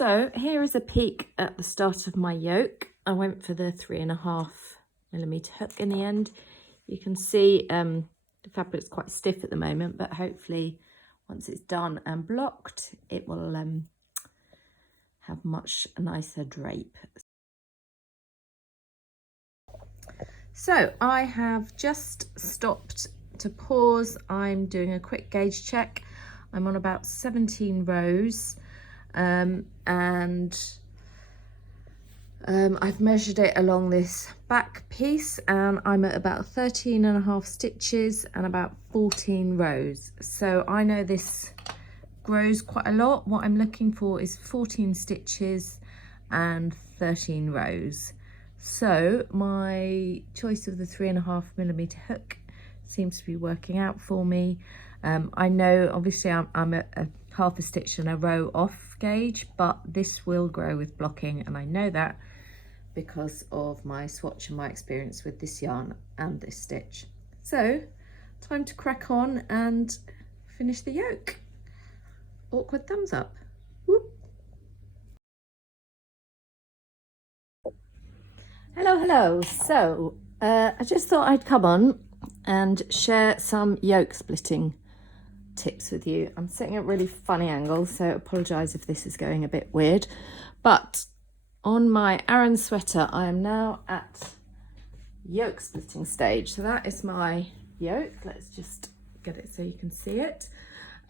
So here is a peek at the start of my yoke. I went for the 3.5mm hook in the end. You can see the fabric's quite stiff at the moment, but hopefully once it's done and blocked, it will have much nicer drape. So I have just stopped to pause. I'm doing a quick gauge check. I'm on about 17 rows. I've measured it along this back piece and I'm at about 13.5 stitches and about 14 rows. So I know this grows quite a lot. What I'm looking for is 14 stitches and 13 rows. So my choice of the 3.5mm hook seems to be working out for me. I know obviously I'm at a half a stitch and a row off gauge, but this will grow with blocking, and I know that because of my swatch and my experience with this yarn and this stitch. So time to crack on and finish the yoke. Awkward thumbs up. Whoop. Hello. So I just thought I'd come on and share some yoke splitting tips with you. I'm sitting at a really funny angle, so apologise if this is going a bit weird, but on my Aran sweater I am now at yoke splitting stage. So that is my yoke. Let's just get it so you can see it.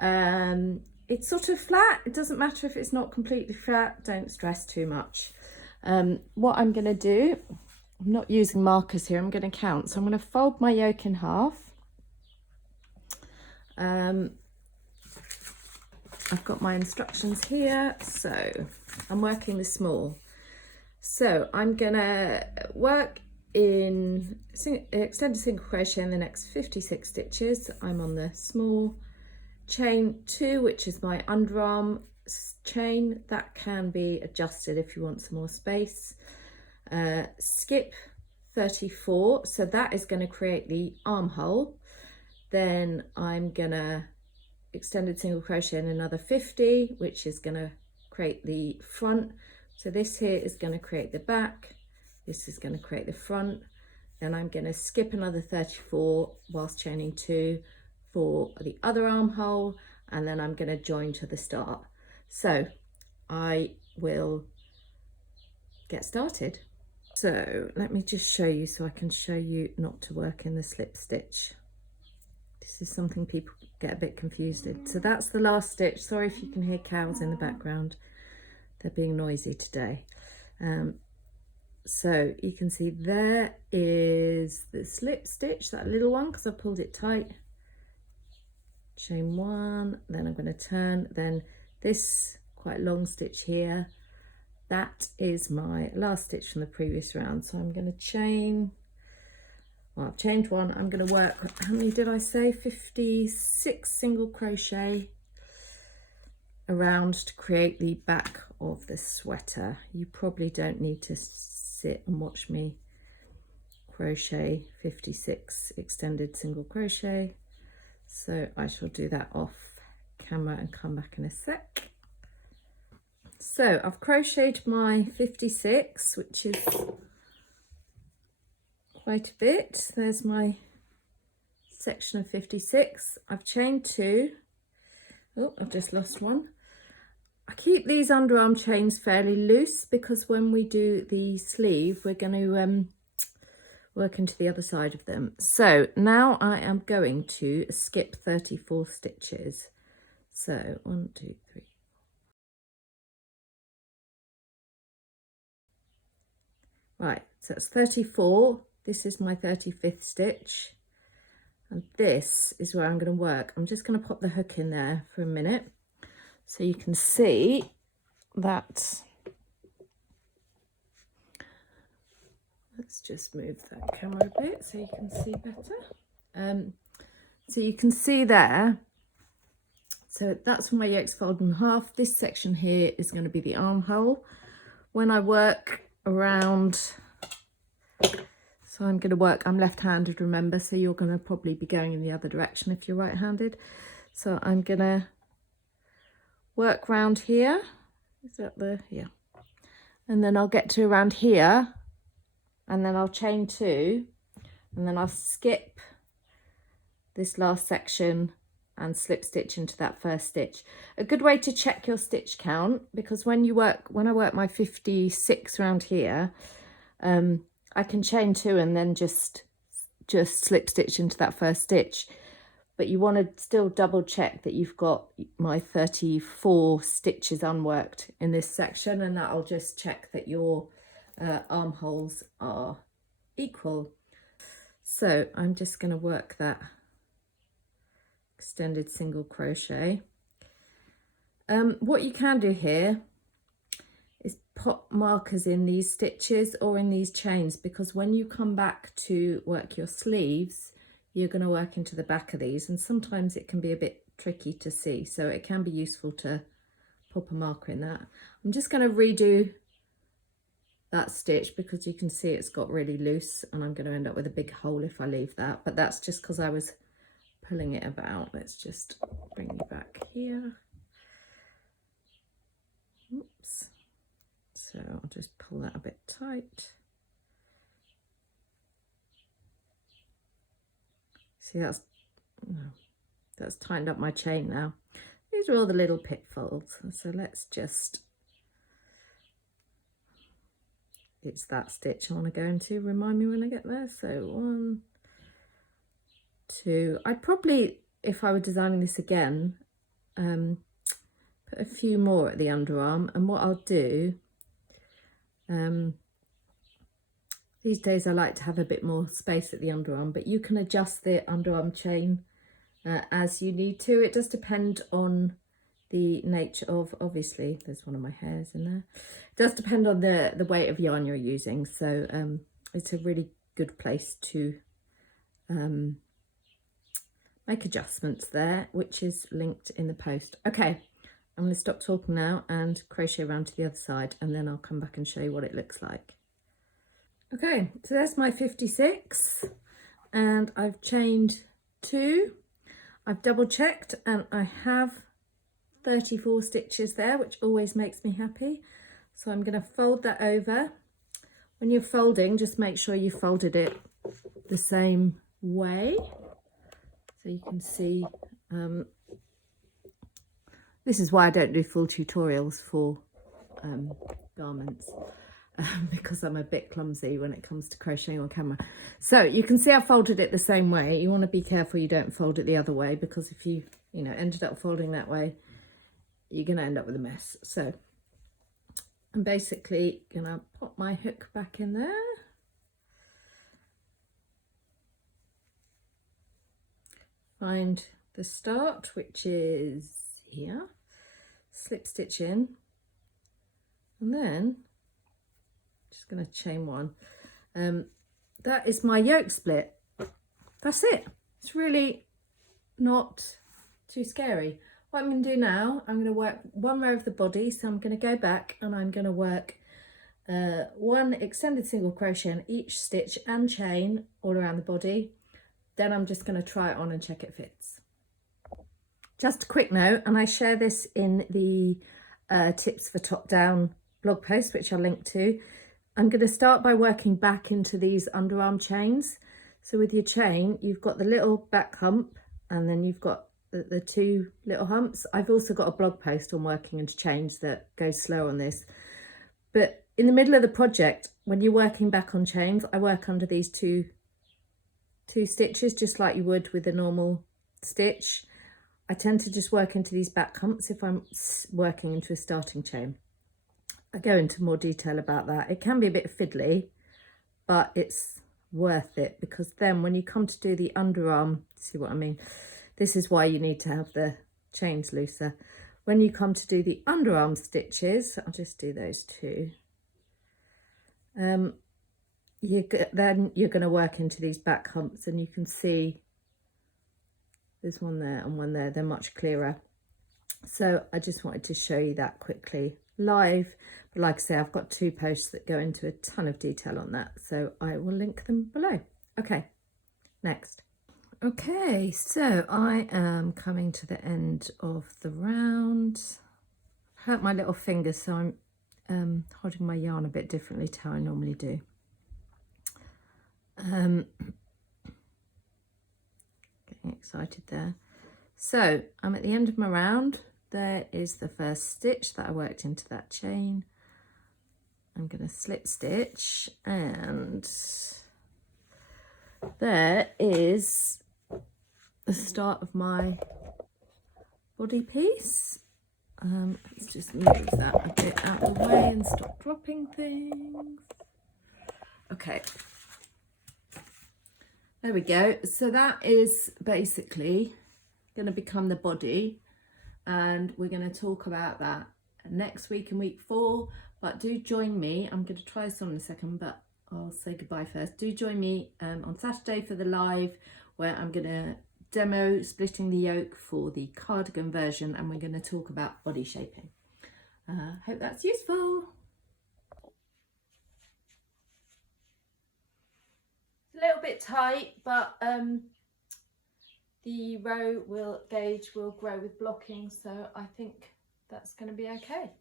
It's sort of flat. It doesn't matter if it's not completely flat, don't stress too much. What I'm going to do, I'm not using markers here, I'm going to count. So I'm going to fold my yoke in half. I've got my instructions here, so I'm working the small. So I'm gonna work in extended single crochet in the next 56 stitches. I'm on the small, chain 2, which is my underarm chain. That can be adjusted if you want some more space. Skip 34, so that is going to create the armhole. Then I'm gonna extended single crochet in another 50, which is going to create the front. So this here is going to create the back, this is going to create the front. Then I'm going to skip another 34 whilst chaining 2 for the other armhole, and then I'm going to join to the start. So I will get started. So let me just show you so I can show you not to work in the slip stitch. This is something people get a bit confused in. So that's the last stitch. Sorry if you can hear cows in the background. They're being noisy today. So you can see there is the slip stitch, that little one, because I pulled it tight. Chain 1, then I'm going to turn. Then this quite long stitch here, that is my last stitch from the previous round. So I'm going to chain. Well, I've chained 1. I'm going to work, how many did I say? 56 single crochet around to create the back of the sweater. You probably don't need to sit and watch me crochet 56 extended single crochet. So I shall do that off camera and come back in a sec. So I've crocheted my 56, which is quite a bit. There's my section of 56. I've chained 2. Oh, I've just lost one. I keep these underarm chains fairly loose because when we do the sleeve, we're going to work into the other side of them. So now I am going to skip 34 stitches. So 1, 2, 3. Right, so that's 34. This is my 35th stitch, and this is where I'm going to work. I'm just going to pop the hook in there for a minute so you can see that. Let's just move that camera a bit so you can see better. So you can see there, so that's when my yoke's folded in half. This section here is going to be the armhole. When I work around, so I'm going to work, I'm left-handed, remember, so you're going to probably be going in the other direction if you're right-handed. So I'm going to work round here Is that the, yeah. And then I'll get to around here, and then I'll chain 2, and then I'll skip this last section and slip stitch into that first stitch. A good way to check your stitch count, because when I work my 56 around here, I can chain 2 and then just slip stitch into that first stitch. But you want to still double check that you've got my 34 stitches unworked in this section, and that'll just check that your armholes are equal. So I'm just going to work that extended single crochet. What you can do here is pop markers in these stitches or in these chains, because when you come back to work your sleeves, you're going to work into the back of these, and sometimes it can be a bit tricky to see, so it can be useful to pop a marker in that. I'm just going to redo that stitch because you can see it's got really loose, and I'm going to end up with a big hole if I leave that, but that's just because I was pulling it about. Let's just bring you back here. Oops. So I'll just pull that a bit tight. See, that's tightened up my chain now. These are all the little pitfalls. So let's just, it's that stitch I want to go into. Remind me when I get there. So 1, 2. I'd probably, if I were designing this again, put a few more at the underarm. And what I'll do, these days I like to have a bit more space at the underarm, but you can adjust the underarm chain as you need to. It does depend on the nature of, obviously, there's one of my hairs in there. It does depend on the weight of yarn you're using. So it's a really good place to make adjustments there, which is linked in the post. Okay, I'm going to stop talking now and crochet around to the other side, and then I'll come back and show you what it looks like. Okay, so there's my 56, and I've chained 2. I've double checked and I have 34 stitches there, which always makes me happy. So I'm going to fold that over. When you're folding, just make sure you folded it the same way. So you can see, this is why I don't do full tutorials for garments. Because I'm a bit clumsy when it comes to crocheting on camera. So you can see I folded it the same way. You want to be careful you don't fold it the other way, because if you ended up folding that way, you're going to end up with a mess. So I'm basically going to pop my hook back in there. Find the start, which is here. Slip stitch in, and then just going to chain 1. That is my yoke split. That's it. It's really not too scary. What I'm going to do now, I'm going to work 1 row of the body. So I'm going to go back and I'm going to work 1 extended single crochet in each stitch and chain all around the body. Then I'm just going to try it on and check it fits. Just a quick note, and I share this in the tips for top down blog post, which I'll link to. I'm going to start by working back into these underarm chains. So with your chain, you've got the little back hump, and then you've got the 2 little humps. I've also got a blog post on working into chains that goes slow on this. But in the middle of the project, when you're working back on chains, I work under these two stitches, just like you would with a normal stitch. I tend to just work into these back humps if I'm working into a starting chain. I go into more detail about that. It can be a bit fiddly, but it's worth it, because then when you come to do the underarm, see what I mean? This is why you need to have the chains looser. When you come to do the underarm stitches, I'll just do those 2. Then you're going to work into these back humps, and you can see there's one there and one there. They're much clearer. So I just wanted to show you that quickly live, but like I say, I've got 2 posts that go into a ton of detail on that, so I will link them below. Okay, next. Okay, so I am coming to the end of the round. hurt my little finger, so I'm holding my yarn a bit differently to how I normally do. Getting excited there. So I'm at the end of my round. There is the first stitch that I worked into that chain. I'm going to slip stitch, and there is the start of my body piece. Let's just move that a bit out of the way and stop dropping things. Okay, there we go. So that is basically going to become the body, and we're going to talk about that next week in week 4. But do join me. I'm going to try this on in a second, but I'll say goodbye first. Do join me on Saturday for the live, where I'm going to demo splitting the yoke for the cardigan version, and we're going to talk about body shaping. Hope that's useful. It's a little bit tight, but the row gauge will grow with blocking, so I think that's going to be okay.